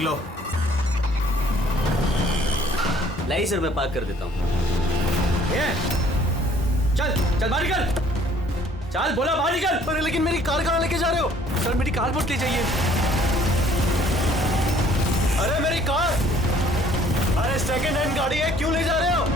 निकलो। लाई सर, मैं पार्क कर देता हूँ। चल चल बाहर निकल, चल बोला बाहर निकल। अरे लेकिन मेरी कार कहाँ लेके जा रहे हो? सर मेरी कार मत ले जाइए। अरे मेरी कार, अरे सेकंड हैंड गाड़ी है, क्यों ले जा रहे हो?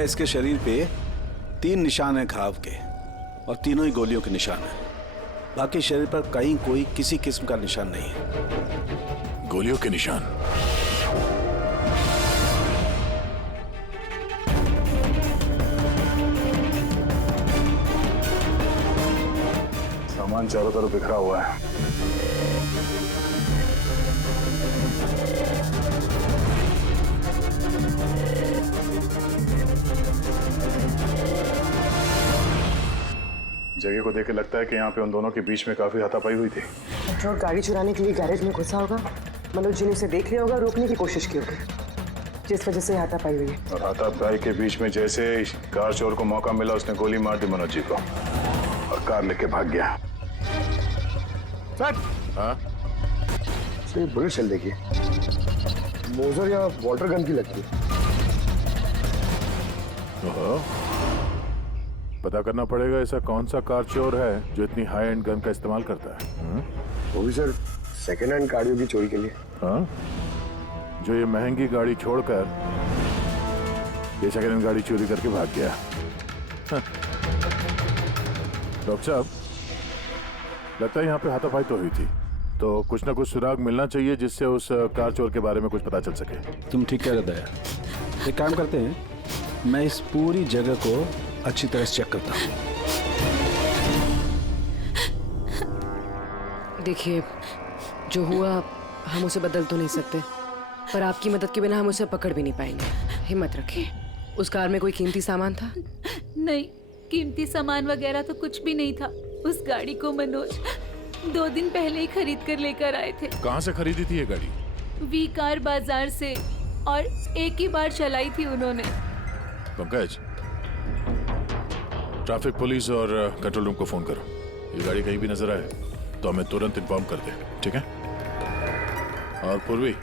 इसके शरीर पे 3 निशान हैं घाव के और तीनों ही गोलियों के निशान हैं। बाकी शरीर पर कहीं कोई किसी किस्म का निशान नहीं है। गोलियों के निशान? सामान चारों तरफ बिखरा हुआ है। जगह को देख के लगता है कि यहाँ पे उन दोनों के बीच में काफी हाथापाई हुई थी। पेट्रोल गाड़ी चुराने के लिए गैरेज में घुसा होगा। मनोज जी ने उसे देख लिया होगा, रोकने की कोशिश की होगी, जिस वजह से हाथापाई हुई है। और हाथापाई के बीच में जैसे कार चोर को मौका मिला, उसने गोली मार दी मनोज जी को और कार लेके भाग गया। सर, हाँ? ये बुलेट चल देखिए, मोजर या वाटर गन की लगती है। पता करना पड़ेगा ऐसा कौन सा कार चोर है जो इतनी हाई एंड गन का इस्तेमाल करता है। वो भी सर सेकेंड हैंड गाड़ियों की चोरी के लिए। हाँ, जो ये महंगी गाड़ी छोड़कर ये सेकेंड हैंड गाड़ी चोरी करके भाग गया। डॉक्टर साहब, लगता है यहाँ पे हाथापाई तो हुई थी, तो कुछ ना कुछ सुराग मिलना चाहिए जिससे उस कार चोर के बारे में कुछ पता चल सके। तुम ठीक कह रहे दया। एक काम करते हैं, मैं इस पूरी जगह को अच्छी तरह से चेक करता हूँ। देखिए, जो हुआ हम उसे बदल तो नहीं सकते, पर आपकी मदद के बिना हम उसे पकड़ भी नहीं पाएंगे। हिम्मत रखिए। उस कार में कोई कीमती सामान था? नहीं, कीमती सामान वगैरह तो कुछ भी नहीं था। उस गाड़ी को मनोज 2 दिन पहले ही खरीद कर लेकर आए थे। कहाँ से खरीदी थी ये गाड़ी? वी कार बाजार से, और एक ही बार चलाई थी उन्होंने। पंकज, ट्रैफिक पुलिस और कंट्रोल रूम को फोन करो। ये गाड़ी कहीं भी नजर आए तो हमें तुरंत इन्फॉर्म कर दे, ठीक है? और पूर्वी,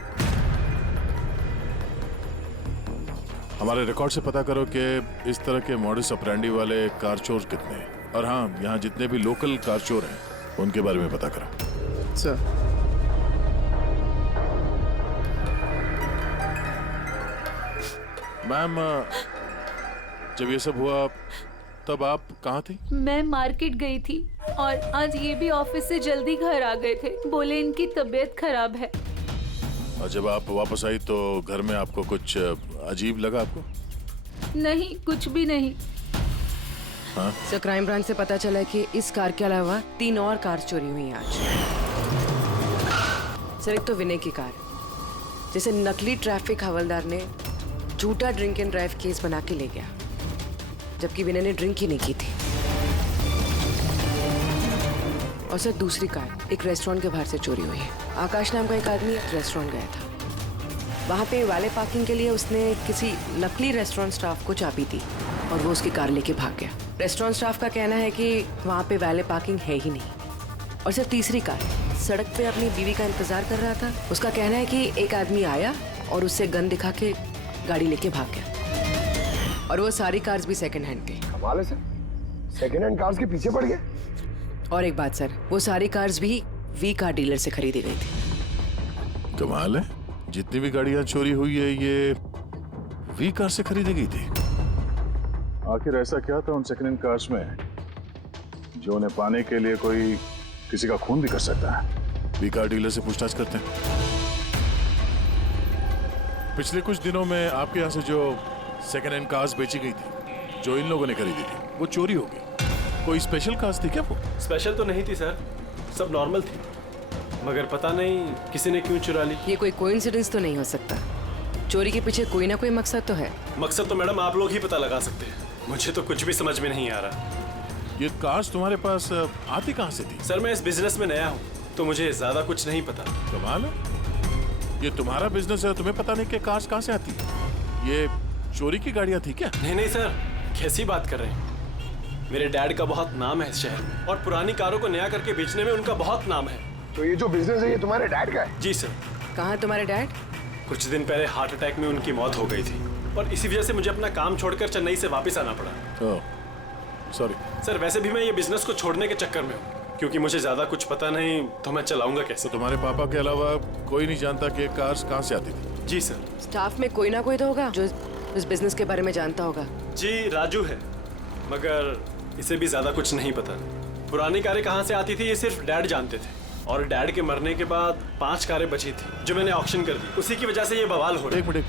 हमारे रिकॉर्ड से पता करो कि इस तरह के मॉडस ऑपरेंडी वाले कार चोर कितने हैं। और हाँ, यहाँ जितने भी लोकल कार चोर हैं उनके बारे में पता करो। सर, मैम, जब ये सब हुआ तब आप कहाँ थी? मैं मार्केट गई थी और आज ये भी ऑफिस से जल्दी घर आ गए थे। बोले इनकी तबीयत खराब है। और जब आप वापस आई तो घर में आपको कुछ अजीब लगा आपको? नहीं, कुछ भी नहीं। हाँ? सर, क्राइम ब्रांच से पता चला है कि इस कार के अलावा 3 और कार चोरी हुई हैं आज। सर, एक तो विनय की कार, जिसे नकली ट्रैफिक हवलदार ने झूठा ड्रिंक एंड ड्राइव केस बना के ले गया, जबकि विनय ने ड्रिंक ही नहीं की थी। और सर, दूसरी कार एक रेस्टोरेंट के बाहर से चोरी हुई है। आकाश नाम का एक आदमी एक रेस्टोरेंट गया था, वहाँ पे वाले पार्किंग के लिए उसने किसी नकली रेस्टोरेंट स्टाफ को चाबी दी और वो उसकी कार लेके भाग गया। रेस्टोरेंट स्टाफ का कहना है कि वहाँ पे वाले पार्किंग है ही नहीं। और सर, तीसरी कार सड़क पे अपनी बीवी का इंतजार कर रहा था। उसका कहना है कि एक आदमी आया और उससे गन दिखा के गाड़ी लेके भाग गया। और वो सारी कार्स भी सेकंड हैंड थे। कमाल है सर, सेकेंड हैंड कार्स के पीछे पड़ गए। और एक बात सर, वो सारी कार्स भी वी कार डीलर से खरीदी गई थी। कमाल है, जितनी भी गाड़ियां चोरी हुई है ये वी कार से खरीदी गई थी। आखिर ऐसा क्या था उन सेकंड हैंड कार्स में जो उन्हें पाने के लिए कोई किसी का खून भी कर सकता है? वी कार डीलर से पूछताछ करते हैं। पिछले कुछ दिनों में आपके यहाँ से जो सेकंड हैंड कार्स बेची गई थी, जो इन लोगों ने खरीदी थी, वो चोरी हो गई। कोई स्पेशल कार्स थी क्या वो? स्पेशल तो नहीं थी सर, सब नॉर्मल थी, मगर पता नहीं किसी ने क्यों चुरा ली। ये कोई कोइंसिडेंस तो नहीं हो सकता। चोरी के पीछे कोई ना कोई मकसद तो है। मकसद तो मैडम आप लोग ही पता लगा सकते हैं, मुझे तो कुछ भी समझ में नहीं आ रहा। ये कार्स तुम्हारे पास आती कहाँ से थी? सर मैं इस बिजनेस में नया हूँ तो मुझे ज्यादा कुछ नहीं पता। कमाल है, ये तुम्हारा बिजनेस है, तुम्हें पता नहीं कि कार्स कहाँ से आती है? ये चोरी की गाड़ियाँ थी क्या? नहीं नहीं सर, कैसी बात कर रहे हैं? मेरे डैड का बहुत नाम है इस शहर में और पुरानी कारों को नया करके बेचने में उनका बहुत नाम है। तो ये जो बिजनेस है ये तुम्हारे डैड का है? जी सर। कहाँ तुम्हारे डैड? कुछ दिन पहले हार्ट अटैक में उनकी मौत हो गई थी और इसी वजह से मुझे अपना काम छोड़कर चेन्नई से वापस आना पड़ा। सॉरी सर, वैसे भी मैं ये बिजनेस को छोड़ने के चक्कर में हूँ, क्योंकि मुझे ज्यादा कुछ पता नहीं तो मैं चलाऊंगा कैसे। तो तुम्हारे पापा के अलावा कोई नहीं जानता कि कार्स कहाँ से आती थी? जी सर। स्टाफ में कोई ना कोई तो होगा जो इस बिजनेस के बारे में जानता होगा। जी राजू है, मगर इसे भी ज्यादा कुछ नहीं पता। पुरानी कारें कहाँ से आती थी ये सिर्फ डैड जानते थे, और डैड के मरने के बाद 5 कारें बची थी जो मैंने ऑक्शन कर दी, उसी की वजह से ये बवाल हो रहा है। एक मिनट,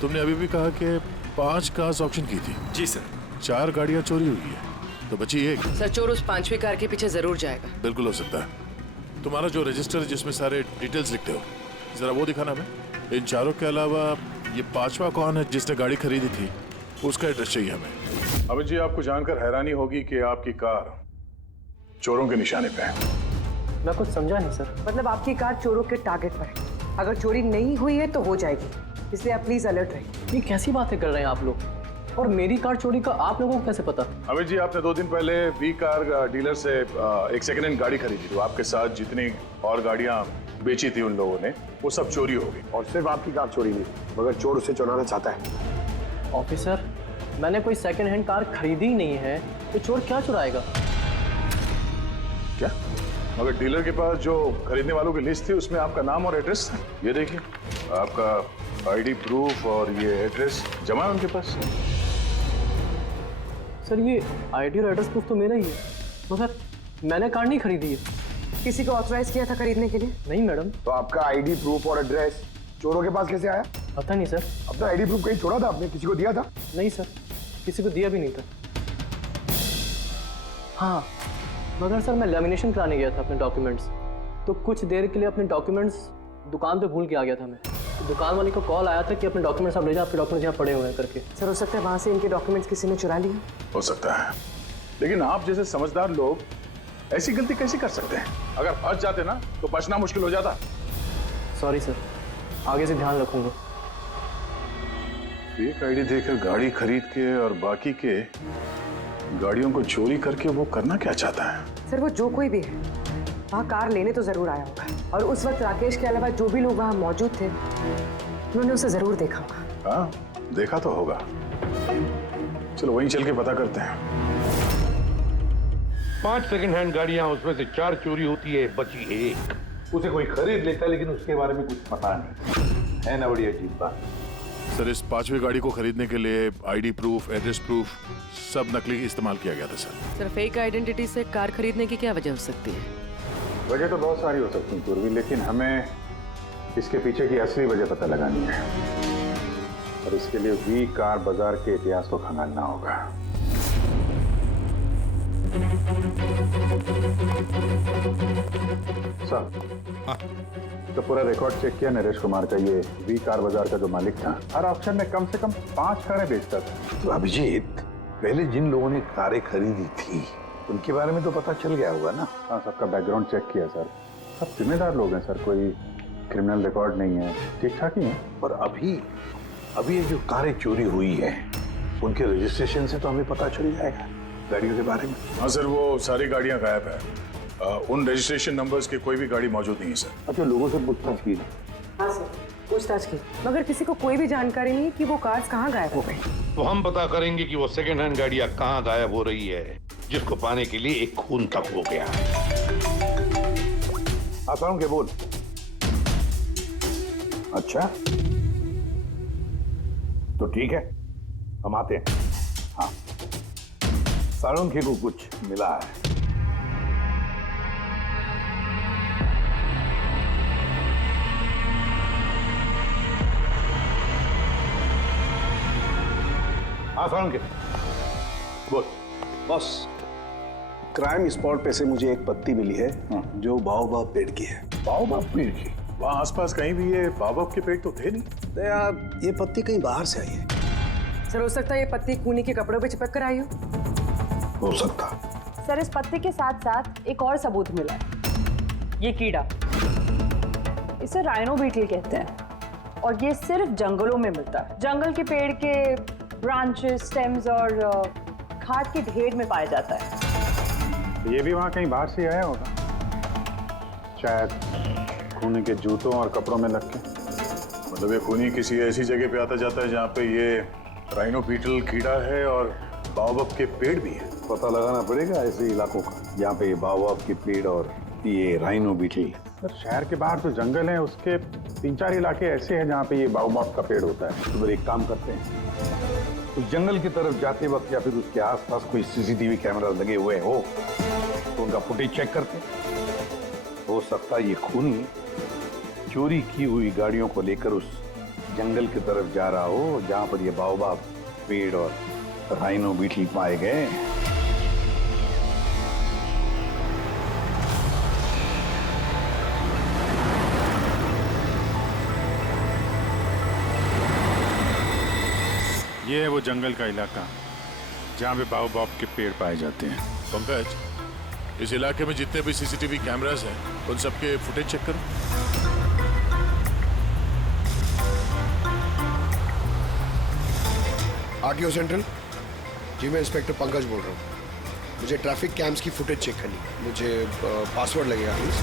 तुमने अभी भी कहा कि 5 कार्स ऑक्शन की थी। जी सर। 4 गाड़ियाँ चोरी हुई है तो बची एक। सर चोर उस 5वीं कार के पीछे जरूर जाएगा। बिल्कुल हो सकता है। तुम्हारा जो रजिस्टर है जिसमें सारे डिटेल्स लिखते हो, जरा वो दिखाना हमें। इन 4 के अलावा ये 5वां कौन है जिसने गाड़ी खरीदी थी, उसका एड्रेस चाहिए हमें। अमित जी, आपको जानकर हैरानी होगी कि आपकी कार चोरों के निशाने पे है। मैं कुछ समझा नहीं सर। मतलब आपकी कार चोरों के टारगेट पर है। अगर चोरी नहीं हुई है तो हो जाएगी, इसलिए आप प्लीज अलर्ट रहिए। ये कैसी बातें कर रहे हैं आप लोग? और मेरी कार चोरी का आप लोगों को कैसे पता? अमित जी, आपने 2 दिन पहले वी कार डीलर से एक सेकंड हैंड गाड़ी खरीदी थी। आपके साथ जितनी और गाड़ियां बेची थी उन लोगों ने, वो सब चोरी हो गई। और सिर्फ आपकी कार चोरी नहीं, मगर चोर उसे चुराना चाहता है। ऑफिसर, मैंने कोई सेकंड हैंड कार खरीदी ही नहीं है, तो चोर क्या चुराएगा? क्या? मगर डीलर के पास जो खरीदने वालों की लिस्ट थी उसमें आपका नाम और एड्रेस था। ये देखिए, आपका आईडी प्रूफ और ये एड्रेस जमा है उनके पास। सर ये आईडी और एड्रेस प्रूफ तो मेरा ही है, मगर मैंने कार नहीं खरीदी है। किसी को ऑथराइज किया था खरीदने के लिए? नहीं मैडम। तो आपका आईडी प्रूफ और एड्रेस चोरों के पास कैसे आया? पता नहीं सर। अपना आईडी प्रूफ कहीं छोड़ा था आपने? किसी को दिया था? नहीं सर, किसी को दिया भी नहीं था। हाँ, मगर सर मैं लेमिनेशन कराने गया था अपने डॉक्यूमेंट्स, तो कुछ देर के लिए अपने डॉक्यूमेंट्स दुकान पे भूल के आ गया था मैं। तो दुकान वाले को कॉल आया था कि अपने डॉक्यूमेंट्स आप ले जाओ, आपके डॉक्यूमेंट्स यहाँ पड़े हुए हैं करके। सर हो सकता है वहाँ से इनके डॉक्यूमेंट्स किसी ने चुरा लिए। हो सकता है, लेकिन आप जैसे समझदार लोग ऐसी गलती कैसे कर सकते हैं? अगर फंस जाते ना तो बचना मुश्किल हो जाता। सॉरी सर, आगे से ध्यान रखूंगा। फेक आईडी देकर गाड़ी खरीद के और बाकी के गाड़ियों को चोरी करके वो करना क्या चाहता है? सर वो जो कोई भी है वहाँ कार लेने तो जरूर आया होगा, और उस वक्त राकेश के अलावा जो भी लोग वहाँ मौजूद थे उन्होंने उसे जरूर देखा होगा। हाँ, देखा तो होगा। चलो वहीं चल के पता करते हैं। 5 सेकंड हैंड गाड़ियां, उसमें से 4 चोरी होती है, बची एक। उसे कोई खरीद लेता है लेकिन उसके बारे में कुछ पता नहीं है ना। बड़ी अजीब बात। सर इस 5वीं गाड़ी को खरीदने के लिए आईडी प्रूफ, एड्रेस प्रूफ सब नकली इस्तेमाल किया गया था सर। सर फेक आइडेंटिटी से कार खरीदने की क्या वजह हो सकती है? वजह तो बहुत सारी हो सकती है पूर्वी, लेकिन हमें इसके पीछे की असली वजह पता लगानी है, और इसके लिए वी कार बाजार के इतिहास को खंगालना होगा। तो पूरा रिकॉर्ड चेक किया नरेश कुमार का। ये वी कार बाजार का जो मालिक था, हर ऑक्शन में कम से कम 5 कारें बेचता था। तो अभिजीत, पहले जिन लोगों ने कारें खरीदी थी उनके बारे में तो पता चल गया होगा ना? हाँ, सबका बैकग्राउंड चेक किया सर। सब जिम्मेदार लोग हैं सर, कोई क्रिमिनल रिकॉर्ड नहीं है, ठीक ठाक ही है। और अभी ये जो कारें चोरी हुई है उनके रजिस्ट्रेशन से तो हमें पता चल जाएगा गाड़ियों के बारे में। हाँ सर, वो सारी गाड़ियाँ गायब है। उन रजिस्ट्रेशन नंबर्स की कोई भी गाड़ी मौजूद नहीं है सर। अच्छा, लोगों से पूछताछ की? हाँ सर, पूछताछ की, मगर किसी को कोई भी जानकारी नहीं कि वो कार्स कहाँ गायब हो गए। तो हम पता करेंगे कि वो सेकेंड हैंड गाड़ियां कहाँ गायब हो रही है, जिसको पाने के लिए एक खून तक हो गया। सारुण के बोल। अच्छा तो ठीक है, हम आते हैं। हाँ, सारुण को कुछ मिला है। हाँ सारुण के बोल। बॉस, क्राइम स्पॉट पे से मुझे एक पत्ती मिली है जो बाओबाब पेड़ की है। बाओबाब पेड़ की? वहाँ आसपास कहीं भी ये बाबा के पेड़ तो थे नहीं। तो यार ये पत्ती कहीं बाहर से आई है। सर हो सकता है ये पत्ती खूनी के कपड़ों पे चिपक कर आई हो सकता। सर इस पत्ते के साथ साथ एक और सबूत मिला है। ये कीड़ा, इसे राइनो बीटल कहते हैं और ये सिर्फ जंगलों में मिलता है। जंगल के पेड़ के ब्रांचेस, स्टेम्स और खाद के ढेर में पाया जाता है। ये भी वहाँ कहीं बाहर से आया होगा, शायद खूनी के जूतों और कपड़ों में लग के। मतलब ये खूनी किसी ऐसी जगह पे आता जाता है जहाँ पे ये राइनो बीटल कीड़ा है और बाओबाब के पेड़ भी है। पता लगाना पड़ेगा ऐसे इलाकों का जहाँ पे बाओबाब के पेड़ और ये राइनो बीटल। सर शहर के बाहर तो जंगल है, उसके 3-4 इलाके ऐसे हैं जहाँ पे ये बाओबाब का पेड़ होता है। तो फिर एक काम करते हैं, उस जंगल की तरफ जाते वक्त या फिर उसके आसपास कोई सीसीटीवी कैमरा लगे हुए हो तो उनका फुटेज चेक करते हैं। हो सकता है ये खूनी चोरी की हुई गाड़ियों को लेकर उस जंगल की तरफ जा रहा हो जहां पर ये बाओबाब पेड़ और राइनो बीटल पाए गए। ये है वो जंगल का इलाका जहाँ पे बाओबाब के पेड़ पाए जाते हैं। पंकज, इस इलाके में जितने भी सीसीटीवी कैमरास हैं उन सबके फुटेज चेक करो। आरटीओ सेंट्रल जी, मैं इंस्पेक्टर पंकज बोल रहा हूँ। मुझे ट्रैफिक कैम्स की फुटेज चेक करनी है। मुझे पासवर्ड लगेगा प्लीज।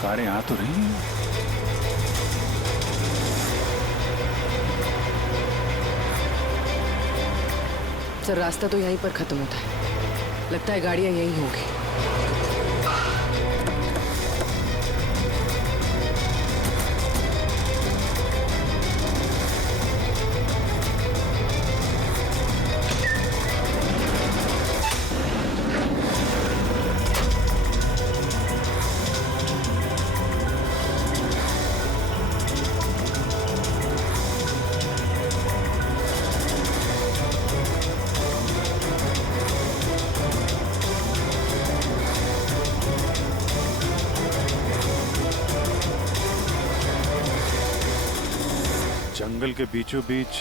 कारें आ तो रही हैं। सर रास्ता तो यहीं पर खत्म होता है, लगता है गाड़ियां यहीं होंगी। जंगल के बीचों बीच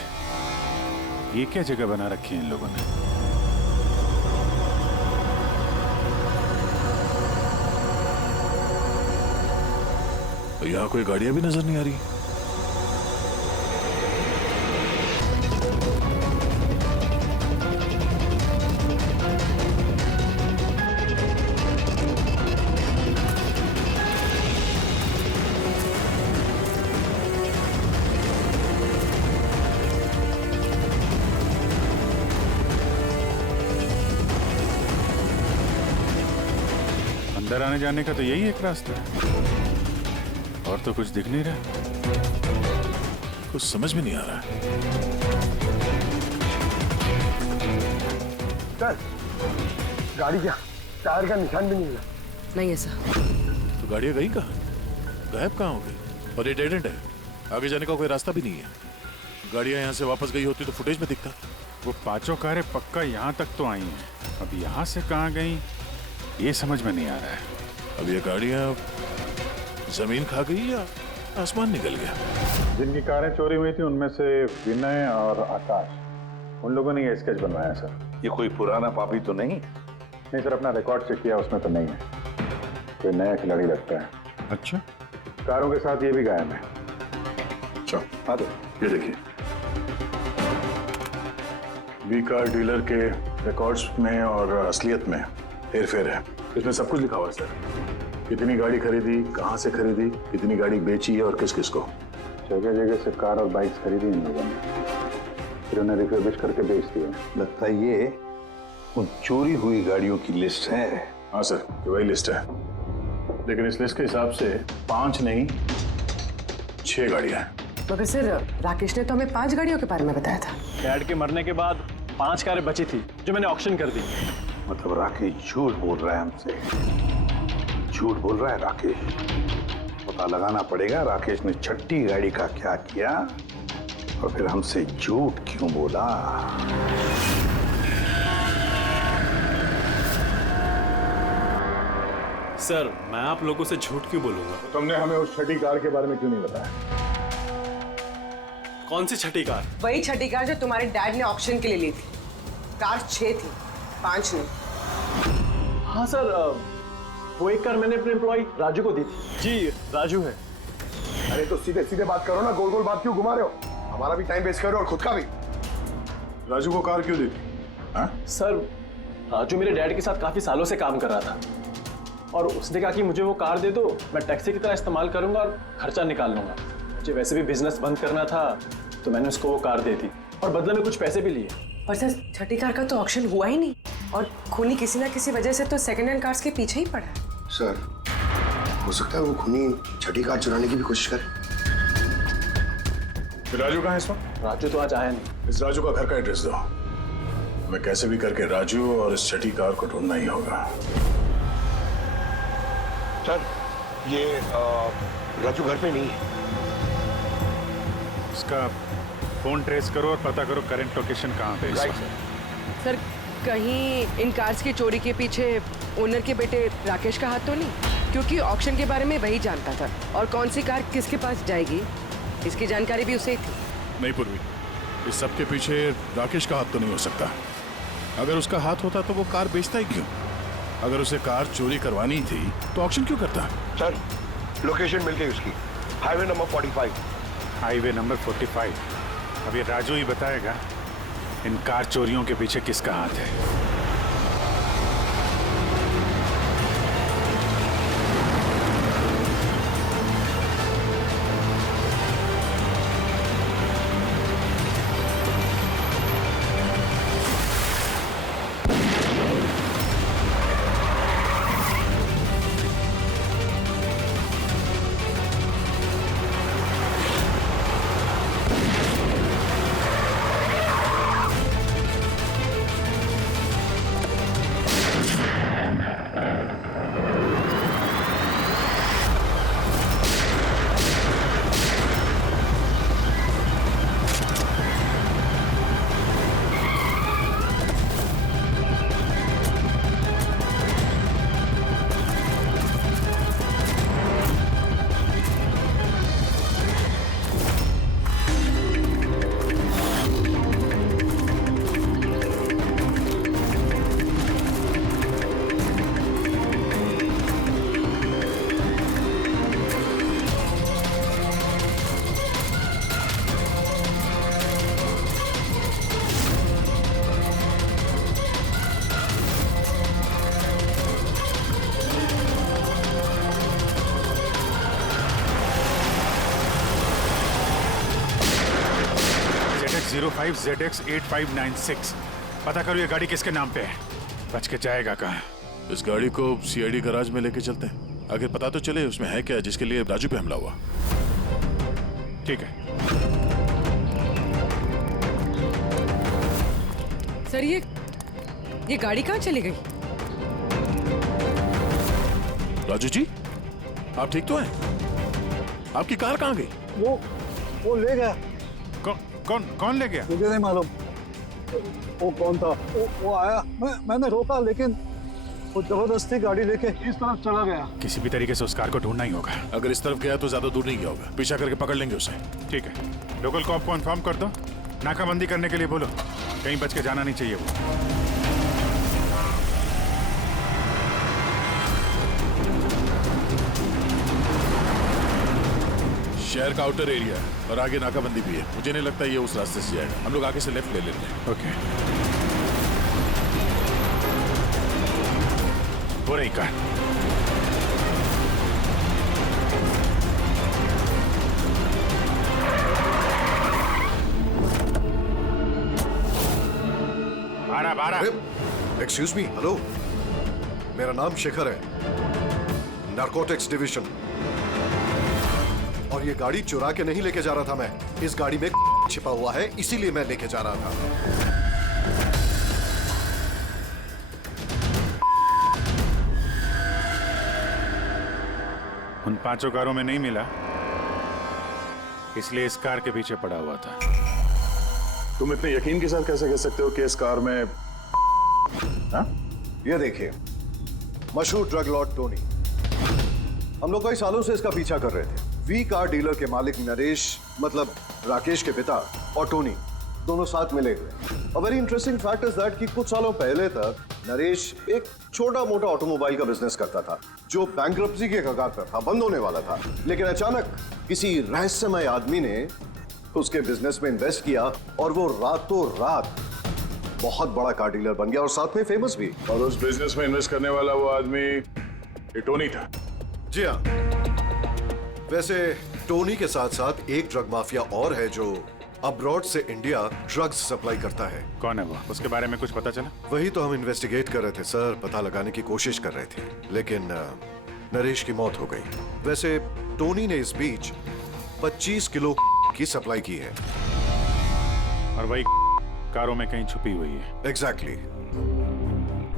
ये क्या जगह बना रखी है इन लोगों ने? तो यहाँ कोई गाड़ियां भी नजर नहीं आ रही। अंदर आने जाने का तो यही एक रास्ता है, और तो कुछ दिख नहीं रहा। कुछ समझ में नहीं आ रहा है। सर गाड़ी क्या टायर का निशान भी नहीं मिला। नहीं है सर। तो गाड़ियां गई कहाँ? गायब कहाँ हो गई? और ये डेड एंड है, आगे जाने का कोई रास्ता भी नहीं है। गाड़ियां यहाँ से वापस गई होती तो फुटेज में दिखता। वो पांचों कारें पक्का यहाँ तक तो आई हैं, अब यहाँ से कहाँ गई ये समझ में नहीं आ रहा है। अब ये गाड़ियां जमीन खा गई या आसमान निकल गया? जिनकी कारें चोरी हुई थी उनमें से विनय और आकाश, उन लोगों ने ये स्केच बनवाया सर। ये कोई पुराना पापी तो नहीं? नहीं सर, अपना रिकॉर्ड चेक किया, उसमें तो नहीं है। कोई नया खिलाड़ी लगता है। अच्छा, कारों के साथ ये भी गायब है। चलो आ दो। ये देखिए, वी कार डीलर के रिकॉर्ड्स में और असलियत में हेरफेर है। इसमें सब कुछ लिखा हुआ है सर। कितनी गाड़ी खरीदी, कहाँ से खरीदी, कितनी गाड़ी बेची है और किस किस को। जगह जगह से कार और बाइक्स खरीदी इन लोगों ने, फिर उन्हें रिफर्बिश करके बेच दिया। लगता है ये उन चोरी हुई गाड़ियों की लिस्ट है। हाँ सर, ये वही लिस्ट है, लेकिन इस लिस्ट के हिसाब से 5 नहीं 6 गाड़ियां हैं। मगर सर राकेश ने तो हमें 5 गाड़ियों के बारे में बताया था। डैड के मरने के बाद 5 कारें बची थी जो मैंने ऑक्शन कर दी। मतलब राकेश झूठ बोल रहा है हमसे, झूठ बोल रहा है राकेश। पता लगाना पड़ेगा राकेश ने छठी गाड़ी का क्या किया और फिर हमसे झूठ क्यों बोला। सर, मैं आप लोगों से झूठ क्यों बोलूंगा? तुमने हमें उस छठी कार के बारे में क्यों नहीं बताया? कौन सी छठी कार? वही छठी कार जो तुम्हारे डैड ने ऑक्शन के लिए ली थी। कार 6 थी, 5 नहीं। हाँ सर, वो एक कार मैंने अपने एम्प्लॉय राजू को दी थी। जी, राजू है। अरे तो सीधे सीधे बात करो ना, गोल गोल बात क्यों घुमा रहे हो? हमारा भी टाइम वेस्ट कर रहे हो और खुद का भी। राजू को कार क्यों दी थी? हाँ? सर, राजू मेरे डैड के साथ काफी सालों से काम कर रहा था और उसने कहा कि मुझे वो कार दे दो, मैं टैक्सी की तरह इस्तेमाल करूंगा और खर्चा निकाल लूंगा। मुझे वैसे भी बिजनेस बंद करना था तो मैंने उसको वो कार दे दी और बदले में कुछ पैसे भी लिए। पर सर छठी कार का तो ऑक्शन हुआ ही नहीं और खूनी किसी ना किसी वजह से तो सेकंड हैंड कार्स के पीछे ही पड़ा है। सर, हो सकता है वो खूनी छठी कार चुराने की भी कोशिश करे। राजू कहाँ है इस वक्त? राजू तो आज आया नहीं। इस राजू का घर का एड्रेस दो, मैं कैसे भी करके राजू और इस छठी कार को ढूंढना ही होगा। सर, ये राजू घर पे नहीं है। इसका फोन ट्रेस करो और पता करो करंट लोकेशन कहाँ पे है। सर कहीं इन कार्स की चोरी के पीछे ओनर के बेटे राकेश का हाथ तो नहीं? क्योंकि ऑक्शन के बारे में वही जानता था और कौन सी कार किसके पास जाएगी इसकी जानकारी भी उसे ही थी। नहीं पूर्वी, इस सब के पीछे राकेश का हाथ तो नहीं हो सकता। अगर उसका हाथ होता तो वो कार बेचता ही क्यों? अगर उसे कार चोरी करवानी थी तो ऑक्शन क्यों करता? सर, लोकेशन मिल गई उसकी, हाईवे नंबर 45। Highway number 45। अब ये राजू ही बताएगा इन कार चोरियों के पीछे किसका हाथ है। ZX05 ZX8596। पता करो ये गाड़ी किसके नाम पे है। बच के जाएगा कहाँ? इस गाड़ी को CID गैराज में लेके चलते हैं, आखिर पता तो चले उसमें है क्या जिसके लिए राजू पे हमला हुआ। ठीक है। सर ये गाड़ी कहाँ चली गई? राजू जी, आप ठीक तो हैं? आपकी कार कहाँ गई? वो ले गया। कौन ले गया? मुझे नहीं मालूम वो कौन था। वो आया, मैंने रोका लेकिन वो जबरदस्ती गाड़ी लेके इस तरफ चला गया। किसी भी तरीके से उस कार को ढूंढना ही होगा। अगर इस तरफ गया तो ज्यादा दूर नहीं गया होगा, पीछा करके पकड़ लेंगे उसे। ठीक है, लोकल कॉप को इन्फॉर्म कर दो, नाकाबंदी करने के लिए बोलो, कहीं बच के जाना नहीं चाहिए वो। शहर का आउटर एरिया है और आगे नाकाबंदी भी है। मुझे नहीं लगता ये उस रास्ते से जाएगा। हम लोग आगे से लेफ्ट ले लेते हैं। ओके, वो रही कार। एक्सक्यूज मी, हेलो, मेरा नाम शेखर है, नारकोटिक्स डिवीजन। और ये गाड़ी चुरा के नहीं लेके जा रहा था मैं, इस गाड़ी में छिपा हुआ है, इसीलिए मैं लेके जा रहा था। उन 5 कारों में नहीं मिला, इसलिए इस कार के पीछे पड़ा हुआ था। तुम इतने यकीन के साथ कैसे कह सकते हो कि इस कार में? हाँ? ये देखिए, मशहूर ड्रग लॉर्ड टोनी, हम लोग कई सालों से इसका पीछा कर रहे थे। वी कार डीलर के मालिक नरेश, मतलब राकेश के पिता, और टोनी दोनों साथ मिले हुए। A very interesting fact is that कि कुछ सालों पहले तक नरेश एक छोटा मोटा ऑटोमोबाइल का बिजनेस करता था जो बैंक्रप्सी के कगार पर था, बंद होने वाला था। लेकिन अचानक किसी रहस्यमय आदमी ने उसके बिजनेस में इन्वेस्ट किया और वो रातों रात बहुत बड़ा कार डीलर बन गया और साथ में फेमस भी। और उस बिजनेस में इन्वेस्ट करने वाला वो आदमी ये टोनी था। जी हाँ, वैसे टोनी के साथ साथ एक ड्रग माफिया और है जो अब्रॉड से इंडिया ड्रग्स सप्लाई करता है। कौन है वो? उसके बारे में कुछ पता चला? वही तो हम इन्वेस्टिगेट कर रहे थे सर, पता लगाने की कोशिश कर रहे थे, लेकिन नरेश की मौत हो गई। वैसे टोनी ने इस बीच 25 किलो की सप्लाई की है और वही कारों में कहीं छुपी हुई है। एग्जैक्टली।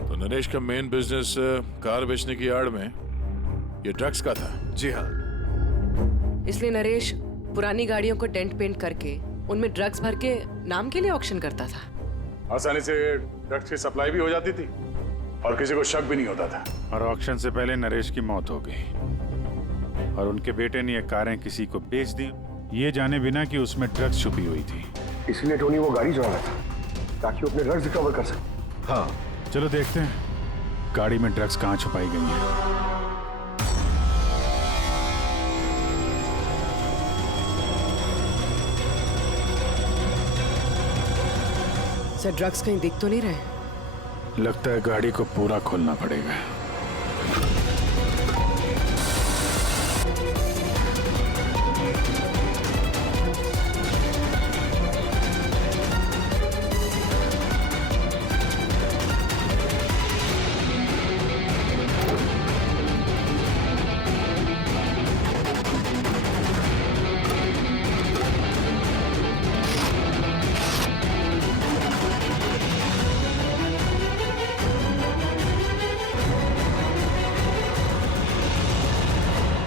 तो नरेश का मेन बिजनेस कार बेचने की आड़ में ये ड्रग्स का था। जी हाँ। इसलिए नरेश पुरानी गाड़ियों को डेंट पेंट करके उनमें ड्रग्स भर के नाम के लिए ऑक्शन करता था। आसानी से ड्रग्स की सप्लाई भी हो जाती थी और किसी को शक भी नहीं होता था। और ऑक्शन से पहले नरेश की मौत हो गई और उनके बेटे ने ये कारें किसी को बेच दी, ये जाने बिना कि उसमें ड्रग्स छुपी हुई थी। इसलिए टोनी वो गाड़ी चुरा रहा था ताकि वो अपने ड्रग्स रिकवर कर सके। हाँ, चलो देखते हैं गाड़ी में ड्रग्स कहाँ छुपाई गई हैं। सर, ड्रग्स कहीं दिख तो नहीं रहे? लगता है गाड़ी को पूरा खोलना पड़ेगा।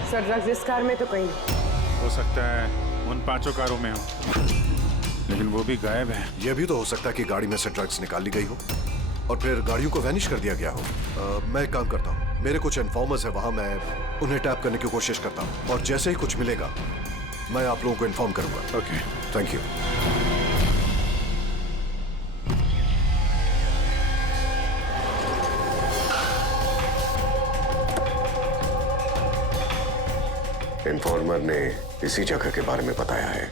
सर, ड्रग्स इस कार में तो कहीं नहीं। हो सकता है उन 5 कारों में हो, लेकिन वो भी गायब है। यह भी तो हो सकता है कि गाड़ी में से ड्रग्स निकाल ली गई हो और फिर गाड़ियों को वैनिश कर दिया गया हो। मैं एक काम करता हूँ, मेरे कुछ इन्फॉर्मर्स है वहां, मैं उन्हें टैप करने की कोशिश करता हूँ और जैसे ही कुछ मिलेगा मैं आप लोगों को इन्फॉर्म करूंगा। Okay, thank you. इन्फॉर्मर ने इसी जगह के बारे में बताया है।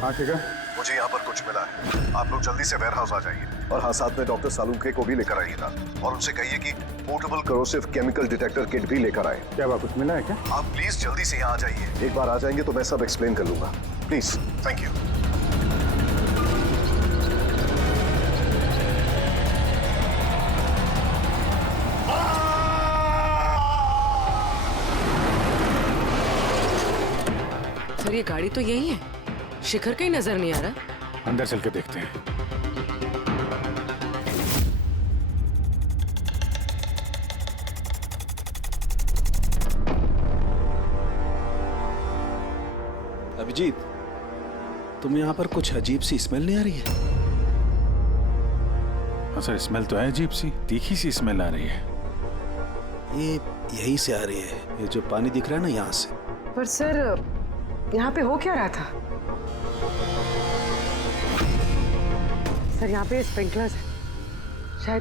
हाँ ठीक है। मुझे यहाँ पर कुछ मिला है, आप लोग जल्दी से वेयर हाउस आ जाइए और हाँ, साथ में डॉक्टर सालुंखे को भी लेकर आइएगा और उनसे कहिए कि portable corrosive chemical detector kit भी लेकर आए। क्या बात, कुछ मिला है क्या? आप प्लीज जल्दी से यहाँ आ जाइए। एक बार आ जाएंगे तो मैं सब एक्सप्लेन कर लूंगा। Please, thank you. सर, ये गाड़ी तो यही है, शिखर कहीं नजर नहीं आ रहा। अंदर चल के देखते हैं। अभिजीत, तुम यहाँ पर कुछ अजीब सी स्मेल नहीं आ रही है? हाँ सर, स्मेल तो है अजीब सी, तीखी सी स्मेल आ रही है। ये यहीं से आ रही है, ये जो पानी दिख रहा है ना, यहाँ से। पर सर, यहाँ पे हो क्या रहा था? सर यहाँ पे स्प्रिंकलर्स है,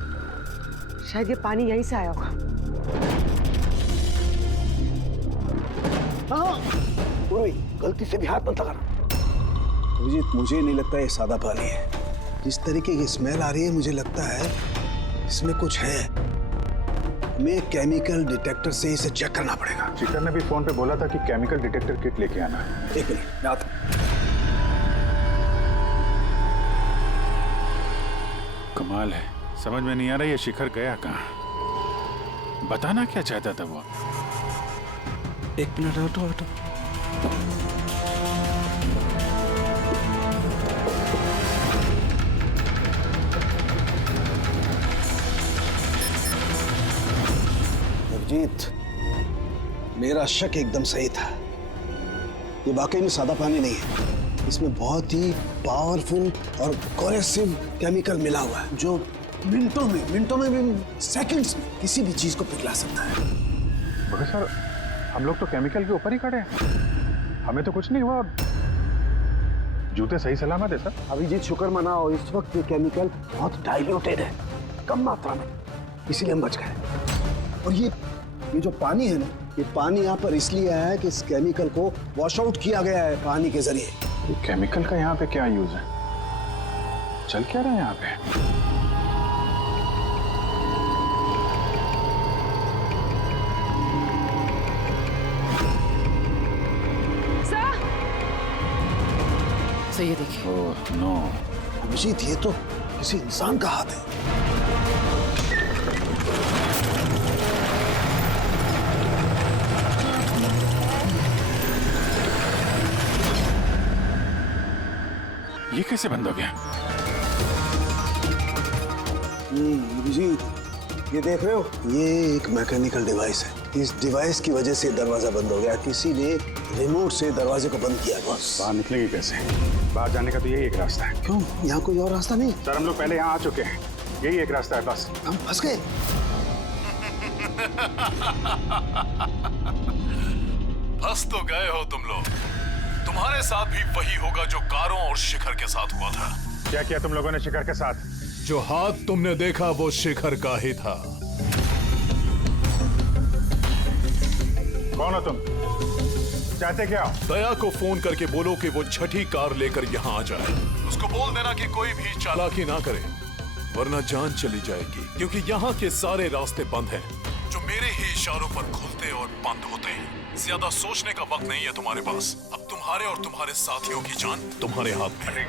शायद ये पानी यहीं से आया होगा। गलती से भी हाथ मत लगाना। अभिजीत, मुझे नहीं लगता ये सादा पानी है। जिस तरीके की स्मेल आ रही है मुझे लगता है इसमें कुछ है। हमें केमिकल डिटेक्टर से इसे चेक करना पड़ेगा। चिकन ने भी फोन पे बोला था कि केमिकल डिटेक्टर किट लेके आना है। एक मिनट, मैं आता हूं। कमाल है, समझ में नहीं आ रहा ये शिखर गया कहाँ। बताना क्या चाहता था वो। एक मिनट, हटो। अभिजीत, मेरा शक एकदम सही था। ये वाकई में सादा पानी नहीं है। इसमें बहुत ही पावरफुल और कोरेसिव केमिकल मिला हुआ है जो मिनटों में भी, सेकंड्स में किसी भी चीज को पिघला सकता है। मगर सर, हम लोग तो केमिकल के ऊपर ही खड़े हैं, हमें तो कुछ नहीं हुआ। जूते सही सलामत है सर। अभिजीत, शुक्र मनाओ, इस वक्त ये केमिकल बहुत डाइल्यूटेड है, कम मात्रा में, इसीलिए हम बच गए। और ये जो पानी है ना, ये पानी यहाँ पर इसलिए आया है कि इस केमिकल को वॉश आउट किया गया है पानी के जरिए। ये केमिकल का यहाँ पे क्या यूज है? चल क्या रहा है यहाँ पे? सर ये देखिए। Oh no. अभिजीत, ये तो किसी इंसान का हाथ है। ये कैसे बंद हो गया? अभिजीत, ये देख रहे हो, ये एक मैकेनिकल डिवाइस है। इस डिवाइस की वजह से दरवाजा बंद हो गया। किसी ने रिमोट से दरवाजे को बंद किया। बस बाहर निकलेंगे कैसे? बाहर जाने का तो यही एक रास्ता है। क्यों, यहाँ कोई और रास्ता नहीं? सर, हम लोग पहले यहाँ आ चुके हैं, यही एक रास्ता है बस। हम फंस गए। फंस तो गए हो तुम लोग। तुम्हारे साथ भी वही होगा जो कारों और शिखर के साथ हुआ था। क्या किया तुम लोगों ने शिखर के साथ? जो हाथ तुमने देखा वो शिखर का ही था। कौन हो तुम? चाहते क्या हो? दया को फोन करके बोलो कि वो छठी कार लेकर यहाँ आ जाए। उसको बोल देना कि कोई भी चालाकी ना करे, वरना जान चली जाएगी। क्योंकि यहाँ के सारे रास्ते बंद हैं, जो मेरे ही इशारों पर खुलते और बंद होते हैं। ज्यादा सोचने का वक्त नहीं है तुम्हारे पास। अब तुम्हारे और तुम्हारे साथियों की जान तुम्हारे हाथ में है।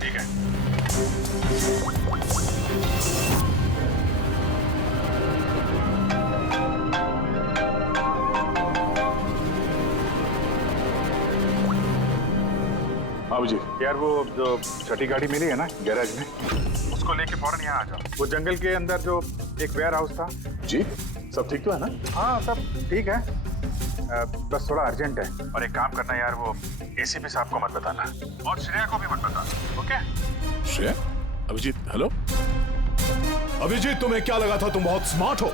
ठीक है। बाबूजी, यार वो जो छठी गाड़ी मिली है ना गैराज में, उसको लेके फौरन यहाँ आ जाओ। वो जंगल के अंदर जो एक वेयर हाउस था। जी, सब ठीक तो है ना? हाँ, सब ठीक है। बस थोड़ा अर्जेंट है। और एक काम करना यार, वो एसीपी साहब को मत बताना और श्रेया को भी मत बताना, ओके? श्रेया? अभिजीत, हेलो अभिजीत, तुम्हें क्या लगा था तुम बहुत स्मार्ट हो?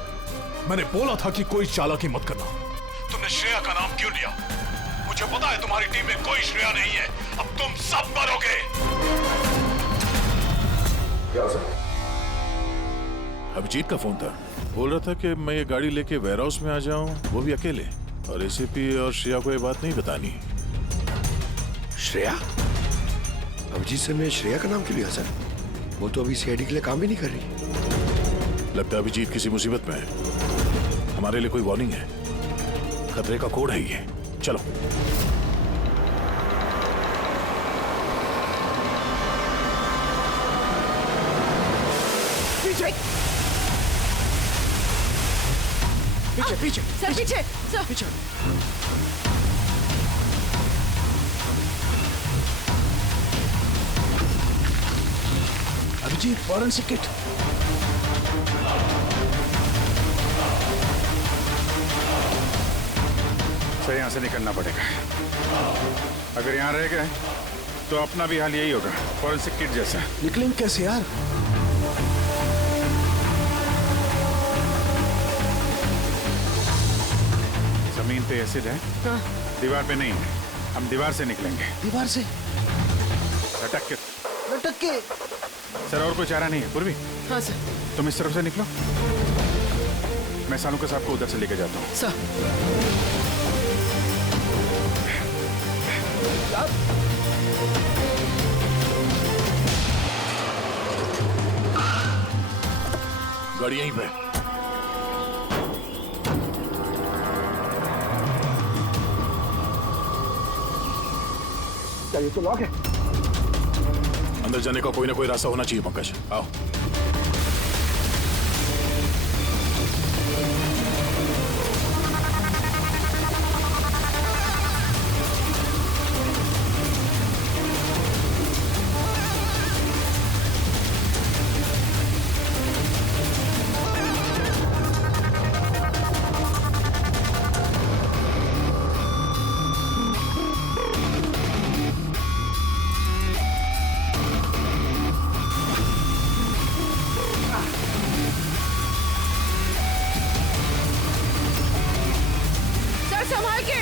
मैंने बोला था कि कोई चालाकी मत करना। तुमने श्रेया का नाम क्यों लिया? मुझे पता है तुम्हारी टीम में कोई श्रेया नहीं है। अब तुम सब मरोगे। क्या सर? अभिजीत का फोन था, बोल रहा था कि मैं ये गाड़ी लेके वेयर हाउस में आ जाऊं, वो भी अकेले। और एसीपी और श्रेया को ये बात नहीं बतानी। श्रेया? अभिजीत सर ने श्रेया का नाम क्यों लिया सर? वो तो अभी सीआईडी के लिए काम भी नहीं कर रही। लगता है अभिजीत किसी मुसीबत में है। हमारे लिए कोई वार्निंग है, खतरे का कोड है ये। चलो। पीछे पीछे सर, पीछे सर, पीछे। Abhijit, forensic kit. सर, यहाँ से निकलना पड़ेगा। अगर यहाँ रह गए तो अपना भी हाल यही होगा, फॉरेंसिक किट जैसा। निकलेंगे कैसे यार? जमीन पे एसिड है, दीवार पे नहीं है। हम दीवार से निकलेंगे। दीवार से? लटक के। लटक के? सर और कोई चारा नहीं है पूर्वी? हाँ सर। तुम इस तरफ से निकलो, मैं सानू के साहब को उधर से लेकर जाता हूँ। सर गाड़ी यहीं पे। क्या ये तो लॉक है? अंदर जाने का कोई ना कोई रास्ता होना चाहिए पंकज, आओ। सर संभाल के।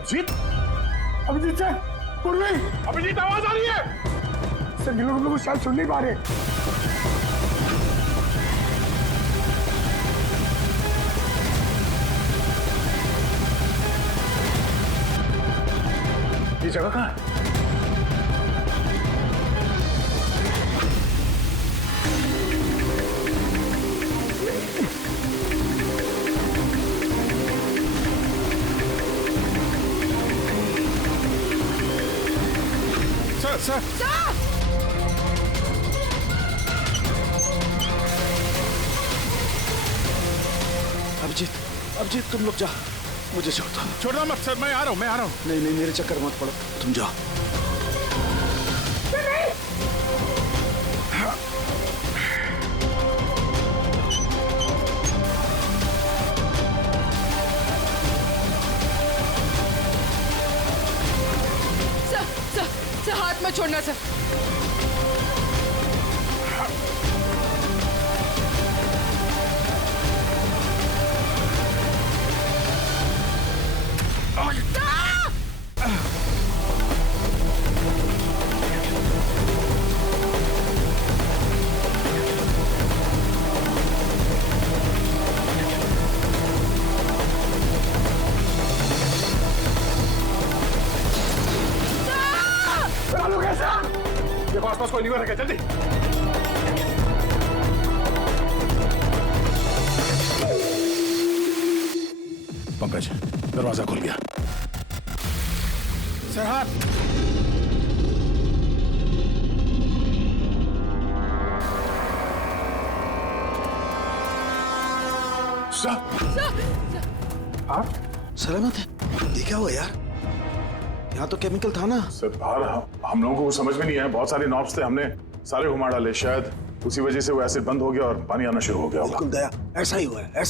अभिजीत, अभिजीत सर, पूर्वी, अभिजीत आवाज आ रही है। सर ये लोग हम लोग को शायद सुन नहीं पा रहे। ये जगह कहाँ है? सर अभिजीत तुम लोग जा, मुझे छोड़ना मत सर, मैं आ रहा हूँ। नहीं मेरे चक्कर मत पड़ो, तुम जाओ। सर हाथ मत छोड़ना सर। देखो आसपास कोई नहीं रखे, जल्दी। पंकज दरवाजा खुल गया। सर हाथ। हाँ सलामत है? ये क्या हुआ यार? यहाँ तो केमिकल था ना। सर बाहर हम लोगों को समझ में नहीं आया, बहुत सारे नॉब्स थे, हमने सारे घुमा डाले, शायद उसी वजह से वो एसिड बंद हो गया और पानी आना शुरू हो गया। बिल्कुल दया, ऐसा ही हुआ है।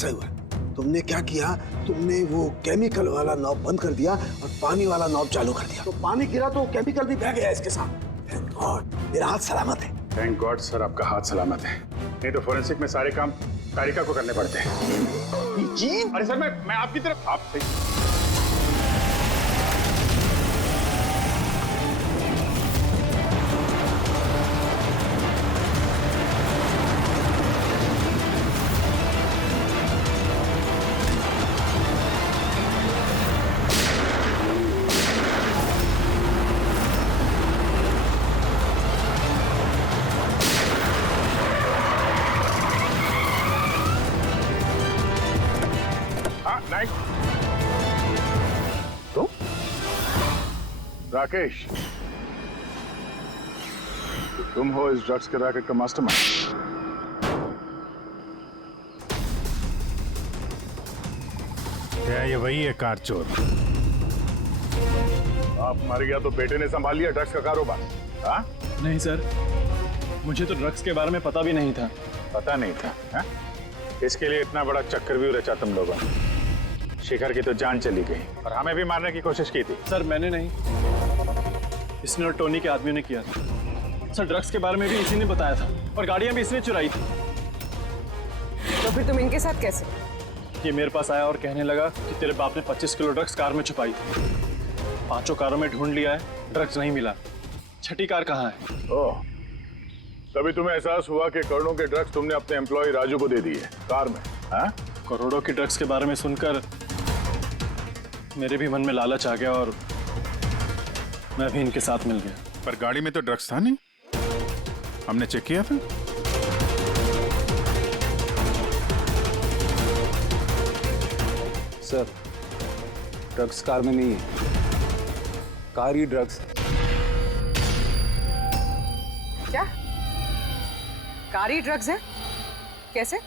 तुमने क्या किया, तुमने वो केमिकल वाला नॉब बंद कर दिया और पानी वाला नॉब चालू कर दिया, तो पानी गिरा तो केमिकल भी बह गया इसके साथ। थैंक गॉड मेरा हाथ सलामत है। थैंक गॉड सर आपका हाथ सलामत है, नहीं तो फोरेंसिक में सारे काम कारिका को करने पड़ते हैं। जी अरे सर मैं आपकी तरफ आपसे तुम राकेश, तो तुम हो इस ड्रग्स के रैकेट का मास्टरमाइंड। क्या ये वही है कार चोर? आप मर गया तो बेटे ने संभाल लिया ड्रग्स का कारोबार? हाँ? नहीं सर, मुझे तो ड्रग्स के बारे में पता भी नहीं था। पता नहीं था? हाँ? इसके लिए इतना बड़ा चक्कर भी रचा तुम लोगों ने। शिखर की तो जान चली गई और हमें भी मारने की कोशिश की थी। सर मैंने नहीं, इसने और टोनी के आदमियों ने किया था। सर ड्रग्स के बारे में भी इसी ने बताया था और गाड़ियां भी इसने चुराई थी। तो फिर तुम इनके साथ कैसे? ये मेरे पास आया और कहने लगा कि तेरे बाप ने 25 किलो ड्रग्स कार में छुपाई थी। 5 कारों में ढूंढ लिया है, ड्रग्स नहीं मिला। 6ठी कार कहाँ है? ओह, तभी तुम्हें एहसास हुआ कि करोड़ों के ड्रग्स तुमने अपने एम्प्लॉय राजू को दे दिए कार में। हाँ? करोड़ों के ड्रग्स के बारे में सुनकर मेरे भी मन में लालच आ गया और मैं भी इनके साथ मिल गया। पर गाड़ी में तो ड्रग्स था नहीं, हमने चेक किया था। सर, ड्रग्स कार में नहीं है, कार ही ड्रग्स है। क्या? कार ही ड्रग्स है? कैसे?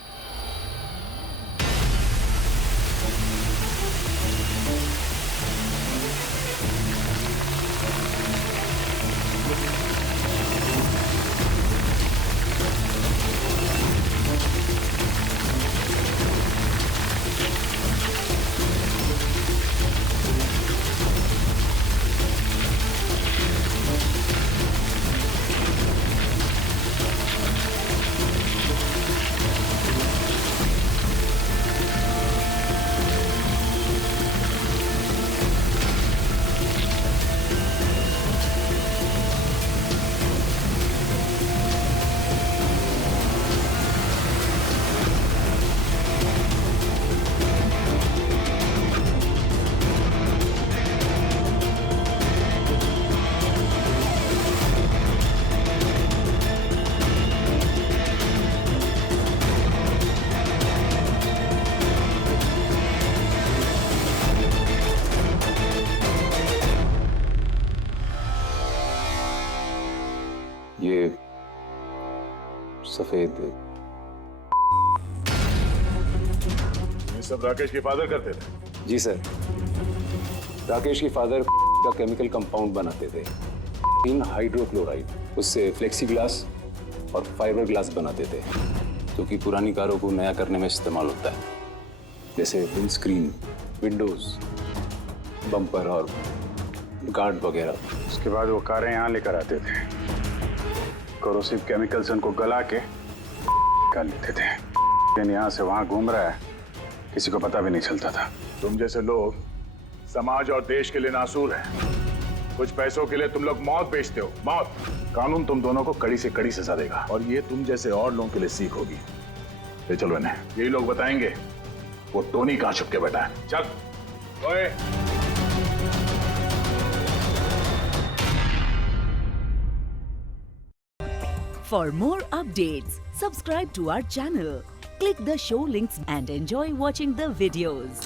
ये सफेद, ये सब राकेश के फादर करते थे? जी सर, राकेश के फादर का केमिकल कंपाउंड बनाते थे, हाइड्रोक्लोराइड। उससे फ्लेक्सी ग्लास और फाइबर ग्लास बनाते थे, जो कि पुरानी कारों को नया करने में इस्तेमाल होता है, जैसे विंड स्क्रीन, विंडोज, बम्पर और गार्ड वगैरह। उसके बाद वो कारें यहाँ लेकर आते थे, कोरोसिव केमिकल से उनको गला के निकाल लेते थे। लेकिन यहाँ से वहाँ घूम रहा है, किसी को पता भी नहीं चलता था। तुम जैसे लोग समाज और देश के लिए नासूर हैं। कुछ पैसों के लिए तुम लोग मौत बेचते हो, मौत। कानून तुम दोनों को कड़ी से कड़ी सजा देगा और ये तुम जैसे और लोगों के लिए सीख होगी। ले चलो इन्हें, यही लोग बताएंगे वो टोनी कहाँ छुप के बैठा है। चल ओए। For more updates, subscribe to our channel, click the show links and enjoy watching the videos.